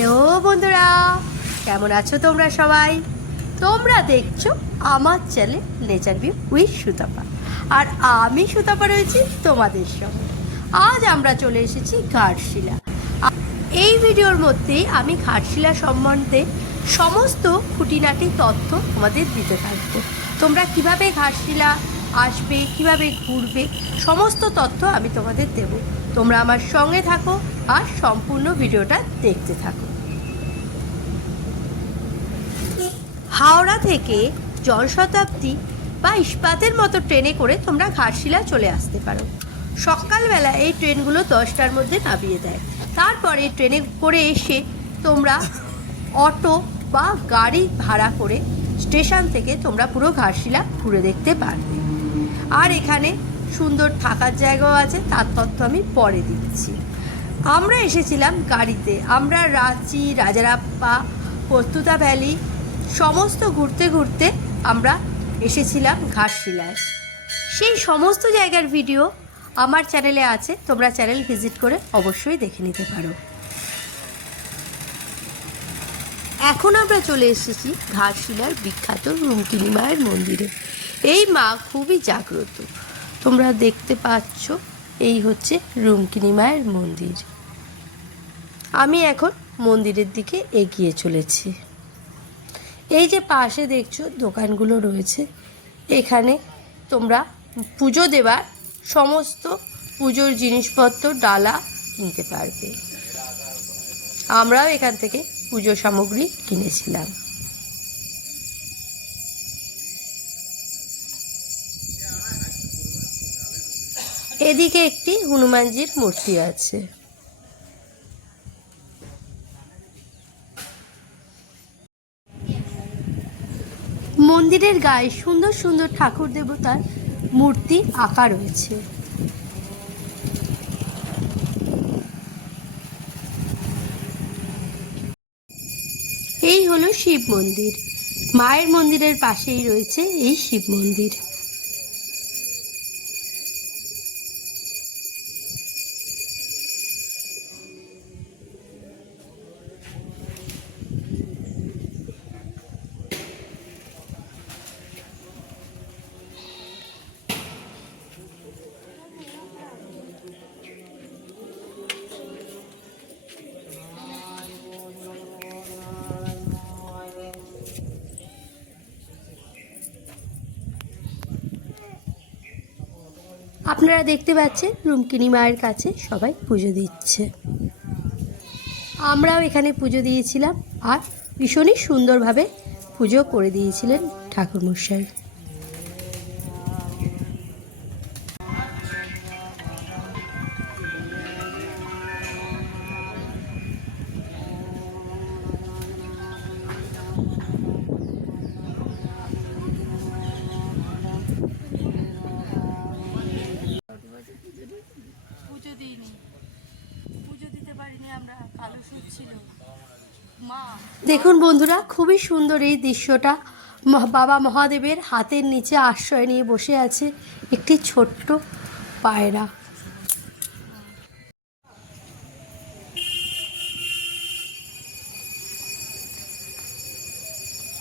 Hello বন্ধুরা, কেমন আছো তোমরা সবাই? তোমরা দেখছো আমার channel nature view with Sutapa, আর আমি সুতাপা রয়েছি তোমাদের সঙ্গে। আজ আমরা চলে এসেছি ঘাটশিলা। এই ভিডিওর মধ্যেই আমি ঘাটশিলা সম্বন্ধে সমস্ত খুঁটিনাটি তথ্য তোমাদের দিতে থাকবো। তোমরা কিভাবে ঘাটশিলা আসবে, কিভাবে ঘুরবে, সমস্ত তথ্য আমি তোমাদের দেব। তোমরা আমার সঙ্গে থাকো আর সম্পূর্ণ ভিডিওটা দেখতে থাকো। হাওড়া থেকে জনশতাব্দী বা ইস্পাতের মতো ট্রেনে করে তোমরা ঘাটশিলা চলে আসতে পারো। সকালবেলা এই ট্রেনগুলো 10টার মধ্যে নামিয়ে দেয়। তারপরে ট্রেনে করে এসে তোমরা অটো বা গাড়ি ভাড়া করে স্টেশন থেকে তোমরা পুরো ঘাটশিলা ঘুরে দেখতে পারবে। আর এখানে সুন্দর থাকার জায়গাও আছে, তার তথ্য আমি পরে দিচ্ছি। আমরা এসেছিলাম গাড়িতে। আমরা রাঁচি, রাজারাপ্পা, পোস্তুতা ভ্যালি সমস্ত ঘুরতে ঘুরতে আমরা এসেছিলাম ঘাটশিলায়। সেই সমস্ত জায়গার ভিডিও আমার চ্যানেলে আছে, তোমরা চ্যানেল ভিজিট করে অবশ্যই দেখে নিতে পারো। এখন আমরা চলে এসেছি ঘাটশিলার বিখ্যাত রুমকিনি মায়ের মন্দিরে। এই মা খুবই জাগ্রত, তোমরা দেখতে পাচ্ছ। এই হচ্ছে রুমকিনি মায়ের মন্দির। আমি এখন মন্দিরের দিকে এগিয়ে চলেছি। এই যে পাশে দেখছো দোকানগুলো রয়েছে, এখানে তোমরা পুজো দেবার সমস্ত পুজোর জিনিসপত্র, ডালা কিনতে পারবে। আমরাও এখান থেকে পুজো সামগ্রী কিনেছিলাম। এদিকে একটি হনুমানজির মূর্তি আছে। মন্দিরের গায়ে সুন্দর সুন্দর ঠাকুর দেবতার মূর্তি আঁকা রয়েছে। এই হলো শিব মন্দির। মায়ের মন্দিরের পাশেই রয়েছে এই শিব মন্দির। আপনারা দেখতে পাচ্ছেন রুমকিনি মায়ের কাছে সবাই পুজো দিচ্ছে। আমরাও এখানে পুজো দিয়েছিলাম, আর ভীষণই সুন্দরভাবে পুজো করে দিয়েছিলেন ঠাকুরমশাই। পুজো দিইনি, পুজো দিতে পারিনি আমরা, কালুসুর ছিল। দেখুন বন্ধুরা, খুবই সুন্দর এই দৃশ্যটা। বাবা মহাদেবের হাতের নিচে আশ্রয় নিয়ে বসে আছে একটি ছোট্ট পায়রা।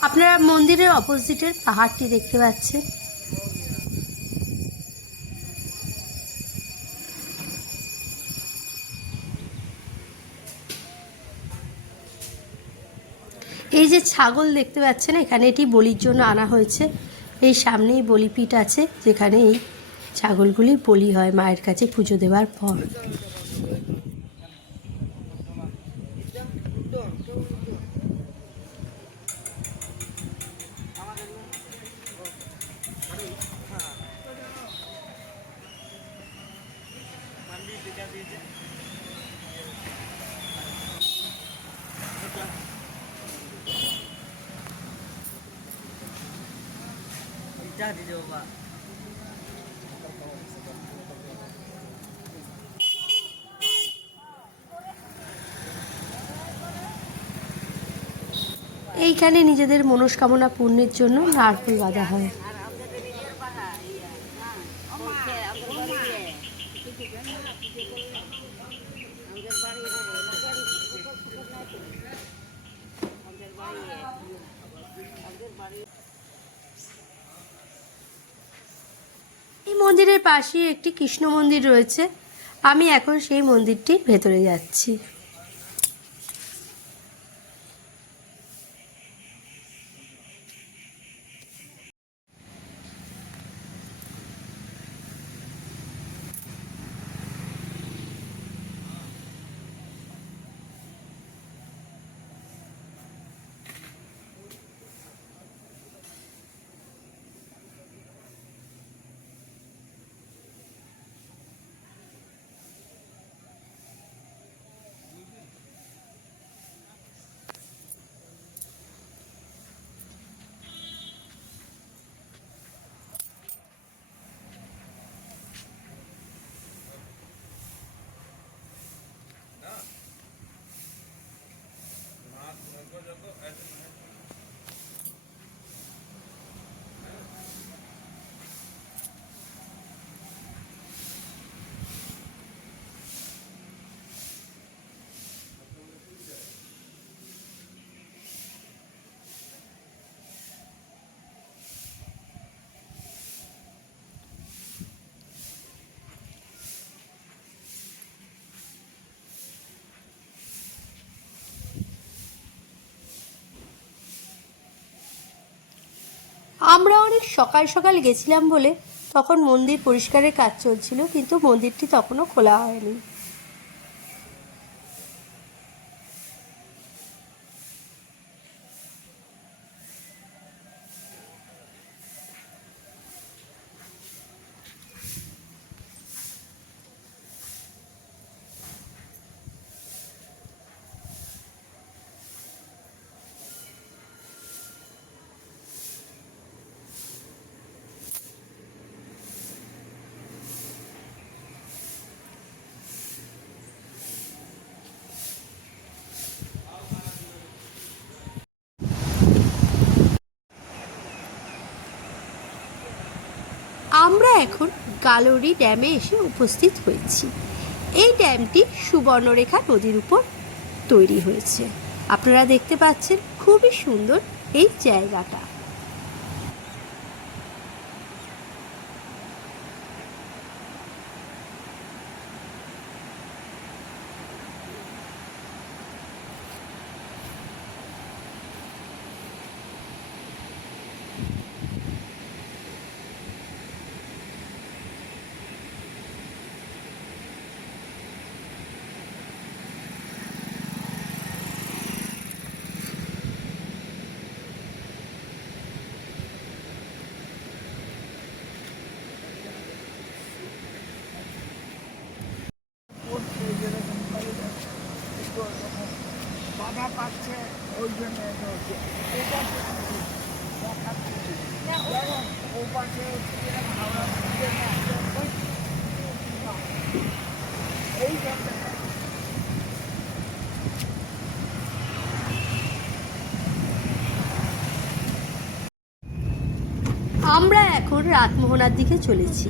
আপনারা মন্দিরের অপোজিটের পাহাড়টি দেখতে পাচ্ছেন। এই যে ছাগল দেখতে পাচ্ছেন, এখানে এটি বলির জন্য আনা হয়েছে। এই সামনেই বলিপীঠ আছে, যেখানে এই ছাগলগুলি বলি হয় মায়ের কাছে পুজো দেওয়ার পর। এইখানে নিজেদের মনস্কামনা পূর্ণের জন্য নারকেল বাঁধা হয়। এই মন্দিরের পাশেই একটি কৃষ্ণ মন্দির রয়েছে। আমি এখন সেই মন্দিরটির ভেতরে যাচ্ছি। আমরা অনেক সকাল সকাল গেছিলাম বলে তখন মন্দির পরিষ্কারের কাজ চলছিল, কিন্তু মন্দিরটি তখনও খোলা হয়নি। আমরা এখন গালোরি ড্যামে এসে উপস্থিত হয়েছি। এই ড্যামটি সুবর্ণরেখা নদীর উপর তৈরি হয়েছে। আপনারা দেখতে পাচ্ছেন খুবই সুন্দর এই জায়গাটা। বাধা পাচ্ছে ওই জন্য ও পাশে এই আমরা এখন রাতমোহনার দিকে চলেছি।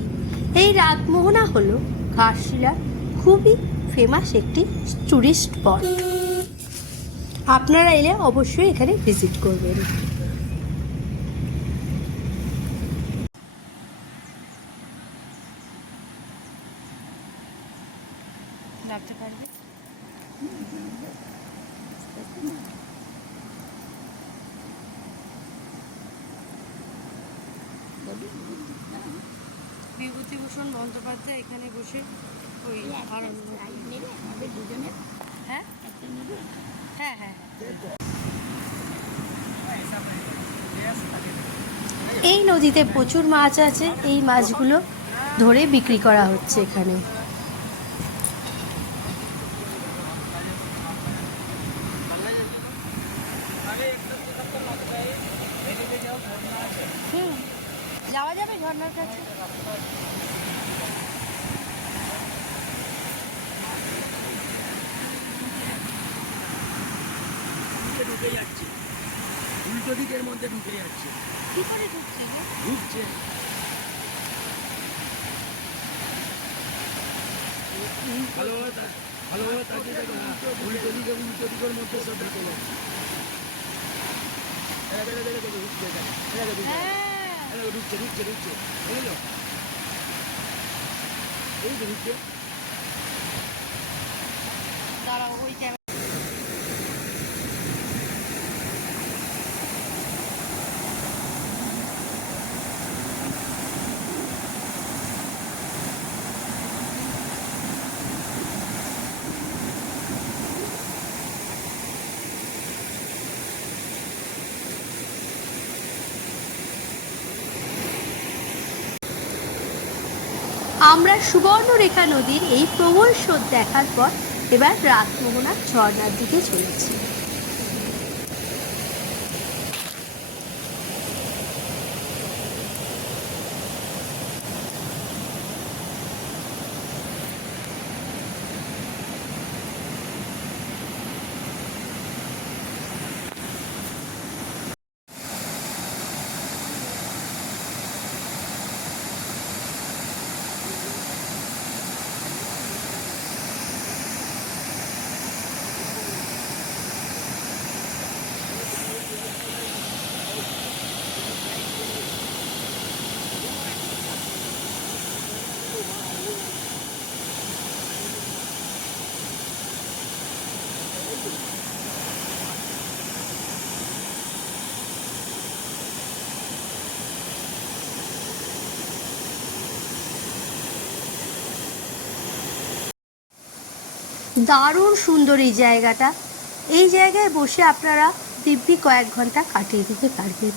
এই রাতমোহনা হলো ঘাটশিলার খুবই ফেমাস একটি টুরিস্ট স্পট। আপনারা এলে অবশ্যই এখানে ভিজিট করবেন। বিভূতিভূষণ বন্দ্যোপাধ্যায় এখানে বসে ওই হ্যাঁ হ্যাঁ হ্যাঁ এই নদীতে প্রচুর মাছ আছে। এই মাছগুলো ধরে বিক্রি করা হচ্ছে এখানে। যাওয়া যাবে ঝর্ণার কাছে। ঢুকে যাচ্ছে, উল্টো দিকের মধ্যে ঢুকে যাচ্ছে। কি করে ঢুকছে? ঢুকছে ভালোভাবে তাকিয়ে দেখো না, উল্টো দিকের মধ্যে সব ঢুকে যাচ্ছে। ঢুকছে বুঝলো? এই তো ঢুকছে। দাঁড়াও ওই ক্যামেরা। আমরা সুবর্ণরেখা নদীর এই প্রবল স্রোত দেখার পর এবার রাতমোহনা ঝর্ণার দিকে চলেছি। দারুণ সুন্দর এই জায়গাটা। এই জায়গায় বসে আপনারা দিব্যি কয়েক ঘন্টা কাটিয়ে দিতে পারবেন।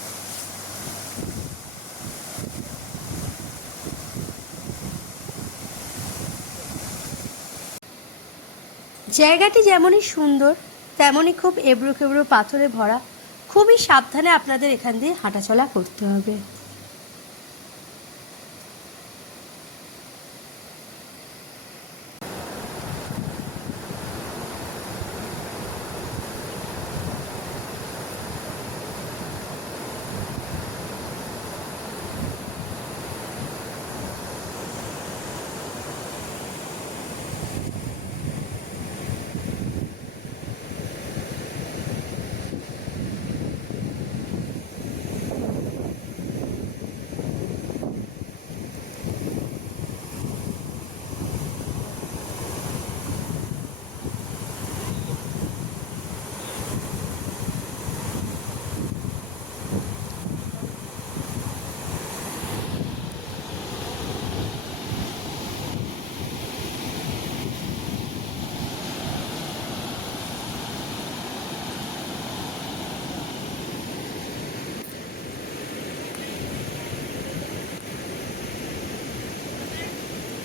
জায়গাটি যেমনই সুন্দর তেমনই খুব এবড়ো খেবড়ো পাথরে ভরা। খুবই সাবধানে আপনাদের এখান দিয়ে হাঁটাচলা করতে হবে।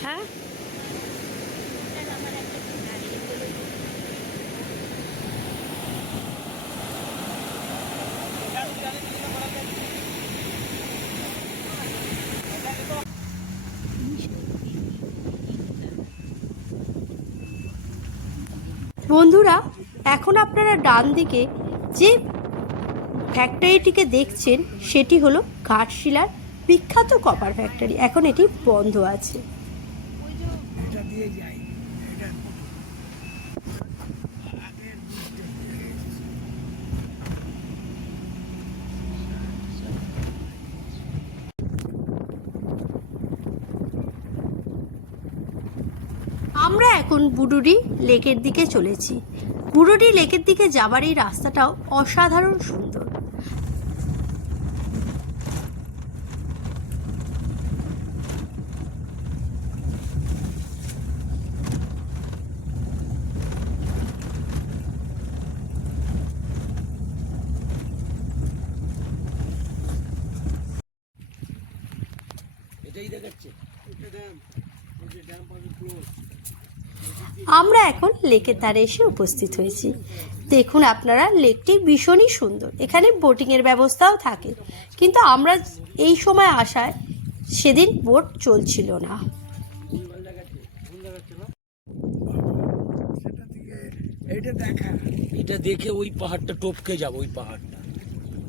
হ্যাঁ, বন্ধুরা এখন আপনারা ডান দিকে যে ফ্যাক্টরিটিকে দেখছেন সেটি হলো ঘাটশিলার বিখ্যাত কপার ফ্যাক্টরি। এখন এটি বন্ধ আছে। এটা দিয়ে যাই, এটা আমরা এখন বুডুডি লেকের দিকে চলেছি। বুডুডি লেকের দিকে যাবার এই রাস্তাটাও অসাধারণ সুন্দর। এটাই দেখাচ্ছে। এটা ড্যাম, ওই যে ড্যাম পাবে ক্লোজ। আমরা এখন লেকের ধারে এসে উপস্থিত হয়েছি। দেখুন আপনারা, লেকটি ভীষণই সুন্দর। এখানে বোটিংয়ের ব্যবস্থাও থাকে, কিন্তু আমরা এই সময় আসায় সেদিন বোট চলছিল না। সেটা থেকে এইটা দেখা, এটা দেখে ওই পাহাড়টা টপকে যাবো। ওই পাহাড়টা,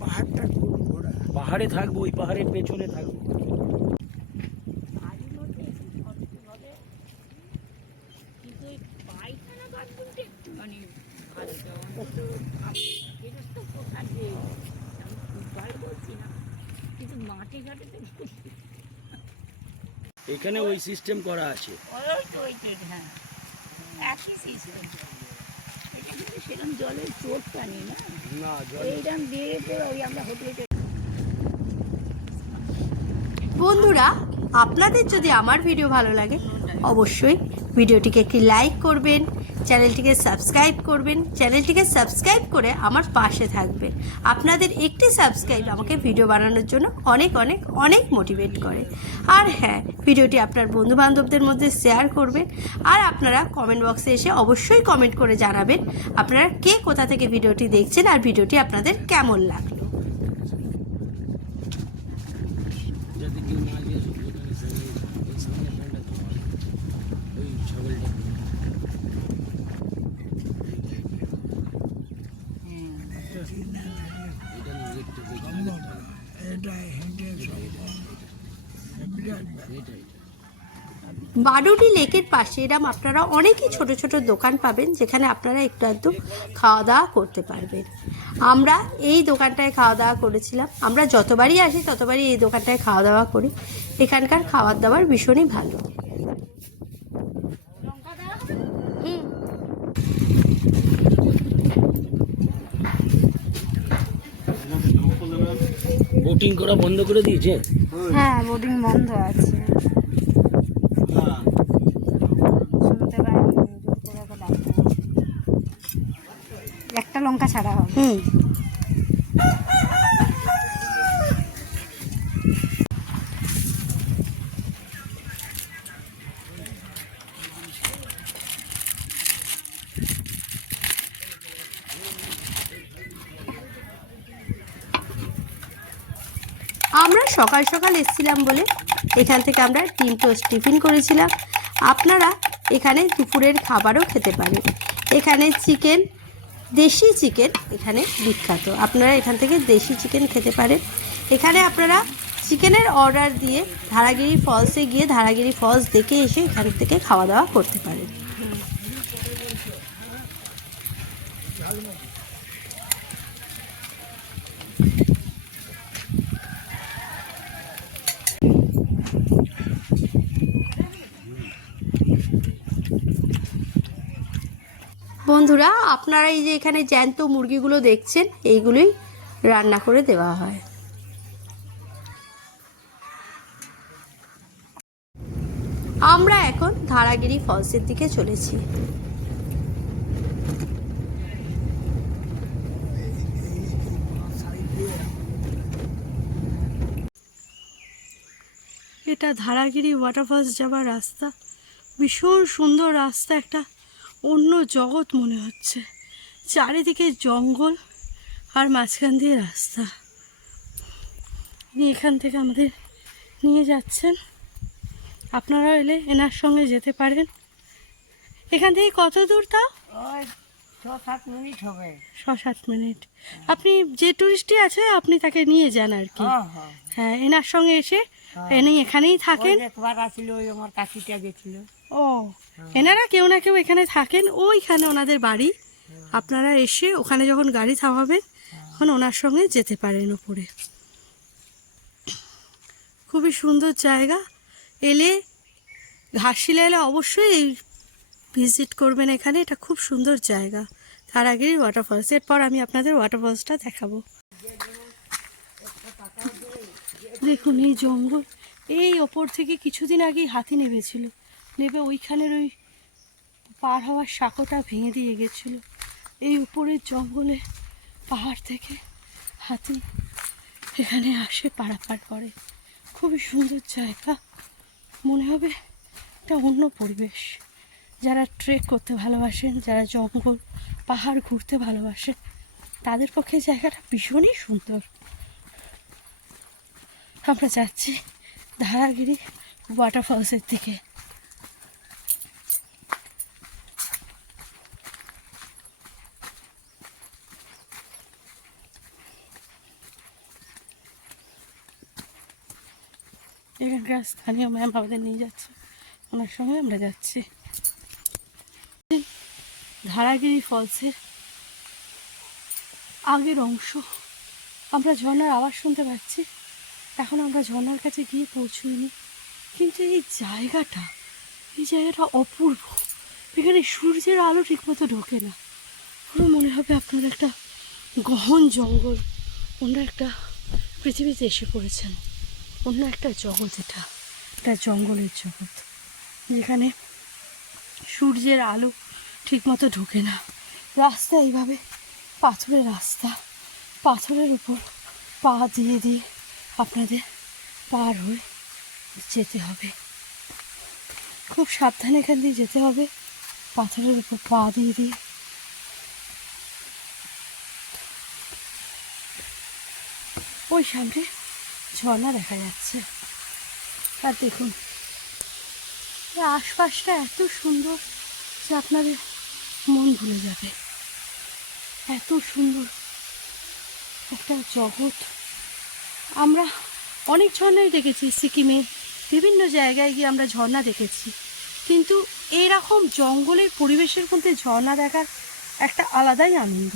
পাহাড়টা খুব ঘোরা। পাহাড়ে থাকবো, ওই পাহাড়ের পেছনে থাকবো। কিন্তু মাটি ঘাটে তো এখানে ওই সিস্টেম করা আছে। ওই তো হ্যাঁ একই সিস্টেম। এটা কিন্তু সেরকম জলের চোটটা নেই না, না এইরকম দিয়ে পরে ওই আমরা হোটেলে। বন্ধুরা, আপনাদের যদি আমার ভিডিও ভালো লাগে অবশ্যই ভিডিওটিকে একটি লাইক করবেন, চ্যানেলটিকে সাবস্ক্রাইব করে আমার পাশে থাকবেন। আপনাদের একটি সাবস্ক্রাইব আমাকে ভিডিও বানানোর জন্য অনেক অনেক অনেক মোটিভেট করে। আর হ্যাঁ, ভিডিওটি আপনার বন্ধুবান্ধবদের মধ্যে শেয়ার করবেন। আর আপনারা কমেন্ট বক্সে এসে অবশ্যই কমেন্ট করে জানাবেন আপনারা কে কোথা থেকে ভিডিওটি দেখছেন আর ভিডিওটি আপনাদের কেমন লাগলো। যাতে কেউ না গিয়ে ওই ছাগলটা বারুডি লেকের পাশে এরম আপনারা অনেকই ছোট ছোট দোকান পাবেন যেখানে আপনারা একটু আধটু খাওয়া দাওয়া করতে পারবেন। আমরা এই দোকানটায় খাওয়া দাওয়া করেছিলাম। আমরা যতবারই আসি ততবারই এই দোকানটায় খাওয়া দাওয়া করি। এখানকার খাবার দাবার ভীষণই ভালো। বোটিং করা বন্ধ করে দিয়েছে। হ্যাঁ, বোটিং বন্ধ আছে। শুনতে পাইনি, জোর করে ডাকতে হবে। একটা লঙ্কা ছাড়া হবে। আমরা সকাল সকাল এসেছিলাম বলে এখান থেকে আমরা ডিম টোস্ট টিফিন করেছিলাম। আপনারা এখানে দুপুরের খাবারও খেতে পারেন। এখানে চিকেন, দেশি চিকেন এখানে বিখ্যাত। আপনারা এখান থেকে দেশি চিকেন খেতে পারেন। এখানে আপনারা চিকেনের অর্ডার দিয়ে ধারাগিরি ফলসে গিয়ে ধারাগিরি ফলস দেখে এসে এখান থেকে খাওয়া দাওয়া করতে পারেন। বন্ধুরা, আপনারা এই যে এখানে জ্যান্ত মুরগিগুলো দেখছেন, এইগুলোই রান্না করে দেওয়া হয়। আমরা এখন ধারাগিরি ফলসের দিকে চলেছি। এটা ধারাগিরি ওয়াটারফলস যাওয়ার রাস্তা। ভীষণ সুন্দর রাস্তা, একটা অন্য জগৎ মনে হচ্ছে। চারিদিকে জঙ্গল আর মাঝখান দিয়ে রাস্তা। এখান থেকে আমাদের নিয়ে যাচ্ছেন। আপনারা এলে এনার সঙ্গে যেতে পারেন। এখান থেকে কত দূর তা? ওই 6-7 মিনিট হবে। 6-7 মিনিট। আপনি যে টুরিস্টই আছে আপনি তাকে নিয়ে যান আর কি। হ্যাঁ, এনার সঙ্গে এসে এনে এখানেই থাকেন। একবার আসছিল, ওই আমার কাকিটা গেছিল। ও, এনারা কেউ না কেউ এখানে থাকেন। ওইখানে ওনাদের বাড়ি। আপনারা এসে ওখানে যখন গাড়ি থামাবেন তখন ওনার সঙ্গে যেতে পারেন উপরে। খুবই সুন্দর জায়গা। এলে ঘাটশিলা এলে অবশ্যই এই ভিজিট করবেন এখানে। এটা খুব সুন্দর জায়গা, ধারাগিরি ওয়াটারফলস। এরপর আমি আপনাদের ওয়াটারফলসটা দেখাবো। দেখুন এই জঙ্গল, এই ওপর থেকে কিছুদিন আগেই হাতি নেমেছিল। নেবে ওইখানের ওই পার হওয়ার সাঁকোটা ভেঙে দিয়ে গেছিল। এই উপরের জঙ্গলে পাহাড় থেকে হাতি এখানে আসে, পারাপার করে। খুবই সুন্দর জায়গা, মনে হবে একটা অন্য পরিবেশ। যারা ট্রেক করতে ভালোবাসেন, যারা জঙ্গল পাহাড় ঘুরতে ভালোবাসেন, তাদের পক্ষে জায়গাটা ভীষণই সুন্দর। আমরা যাচ্ছি ধারাগিরি ওয়াটারফলসের দিকে। এখানকার স্থানীয় ম্যাম আমাদের নিয়ে যাচ্ছে, ওনার সঙ্গে আমরা যাচ্ছি। ধারাগিরি ফলসের আগের অংশ, আমরা ঝর্ণার আওয়াজ শুনতে পাচ্ছি। এখন আমরা ঝর্ণার কাছে গিয়ে পৌঁছইনি, কিন্তু এই জায়গাটা অপূর্ব। এখানে সূর্যের আলো ঠিকমতো ঢোকে না, পুরো মনে হবে আপনার একটা গহন জঙ্গল, অন্য একটা পৃথিবীতে এসে পড়েছেন, অন্য একটা জগৎ। এটা একটা জঙ্গলের জগৎ যেখানে সূর্যের আলো ঠিকমতো ঢোকে না। রাস্তা এইভাবে পাথরের রাস্তা, পাথরের উপর পা দিয়ে দিয়ে আপনাদের পার হয়ে যেতে হবে। খুব সাবধানে এখান দিয়ে যেতে হবে, পাথরের উপর পা দিয়ে দিয়ে। ওই সামনে ঝর্ণা দেখা যাচ্ছে। আর দেখুন আশপাশটা এত সুন্দর যে আপনাদের মন ভুলে যাবে। এত সুন্দর একটা জগৎ। আমরা অনেক ঝর্ণাই দেখেছি, সিকিমে বিভিন্ন জায়গায় গিয়ে আমরা ঝর্ণা দেখেছি, কিন্তু এরকম জঙ্গলের পরিবেশের মধ্যে ঝর্ণা দেখার একটা আলাদাই আনন্দ।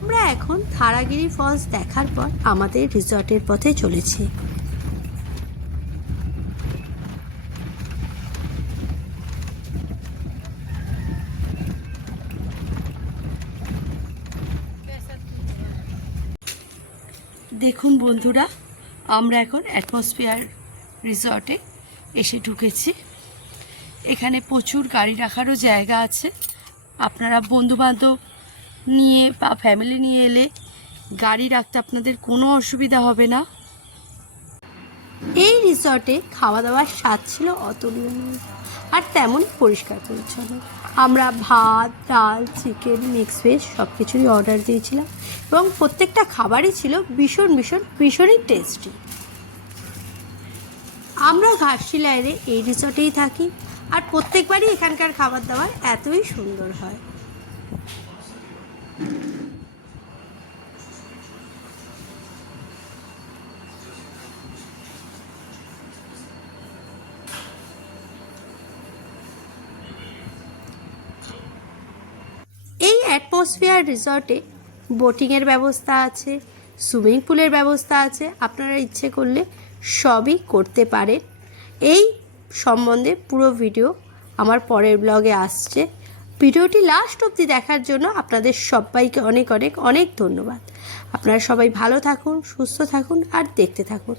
আমরা এখন থারাগিরি ফলস দেখার পর আমাদের রিসর্টের পথে চলেছি। দেখুন বন্ধুরা, আমরা এখন অ্যাটমসফিয়ার রিসর্টে এসে ঢুকেছি। এখানে প্রচুর গাড়ি রাখারও জায়গা আছে। আপনারা বন্ধুবান্ধব নিয়ে বা ফ্যামিলি নিয়ে এলে গাড়ি রাখতে আপনাদের কোনো অসুবিধা হবে না। এই রিসর্টে খাওয়া দাওয়ার স্বাদ ছিল অতুলনীয় আর তেমনই পরিষ্কার পরিচ্ছন্ন। আমরা ভাত, ডাল, চিকেন, মিক্স ভেজ সব কিছুরই অর্ডার দিয়েছিলাম এবং প্রত্যেকটা খাবারই ছিল ভীষণই টেস্টি। আমরা ঘাটশিলায় এই রিসর্টেই থাকি আর প্রত্যেকবারই এখানকার খাবার দাবার এতই সুন্দর হয়। এই অ্যাটমসফিয়ার রিসর্টে বোটিংয়ের ব্যবস্থা আছে, সুইমিং পুলের ব্যবস্থা আছে। আপনারা ইচ্ছে করলে সবই করতে পারেন। এই সম্বন্ধে পুরো ভিডিও আমার পরের ব্লগে আসছে। ভিডিওটি লাস্ট অবধি দেখার জন্য আপনাদের সবাইকে অনেক অনেক অনেক ধন্যবাদ। আপনারা সবাই ভালো থাকুন, সুস্থ থাকুন আর দেখতে থাকুন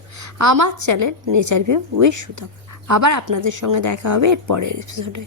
আমার channel nature view with Sutapa. আবার আপনাদের সঙ্গে দেখা হবে এর পরের এপিসোডে।